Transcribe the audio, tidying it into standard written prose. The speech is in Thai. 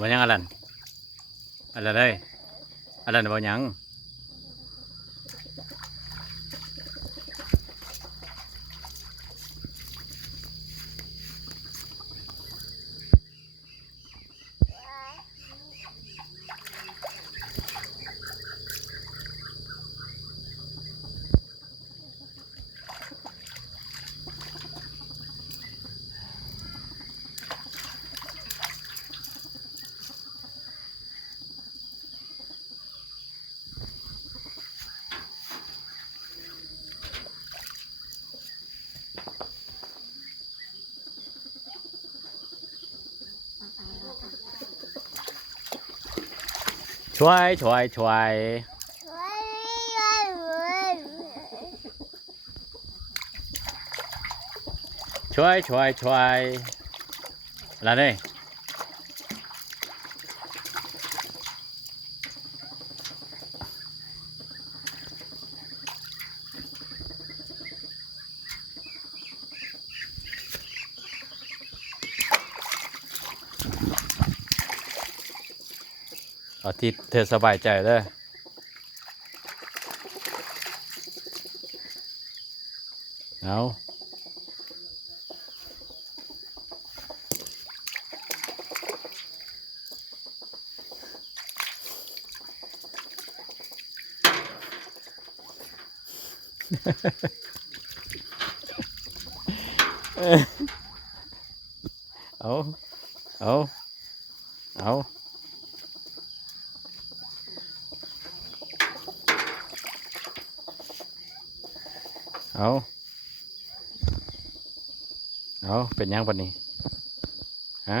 บ่ยังอลันอะไรได้อลันบ่ยังช่วยช่วยช่วยช่วยช่วยช่วยอะไรได้เอาที่เธอสบายใจเด้อเอาเอาเอาเอาเอาเป็นยังปะนี่ฮะ